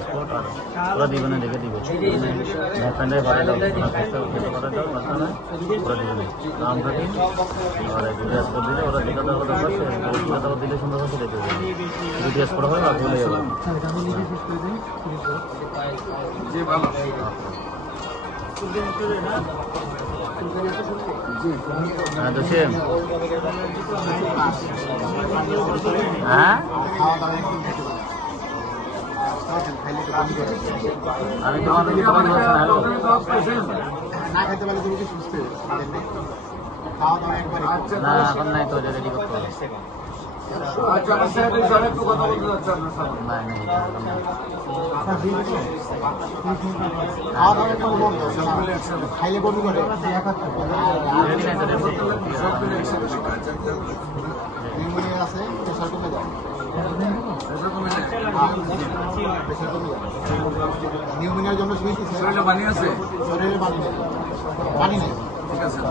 spot আর ওরা দিবেনে দেখে দিবে প্যান্ডাই ভরে দাও খেতে করে দাও মাঝখানে ওরা দিবেনে নাম কাটি আর দুটো স্পট দিলে ওরা যেটা দেওয়া দরকার সেটা দিলে সুন্দর হচ্ছে দেখে দুটো স্পট হবে আর ভুলে যাবে হ্যাঁ তো সেম হ্যাঁ আমি তোমার না এখন নাই তো রেডি করতে হবে খাইলে কবি করে আছে প্রেশার কমে যায় নিউমোনিয়ার জন্য শরীরে পানি আছে শরীরে পানি নেই ঠিক আছে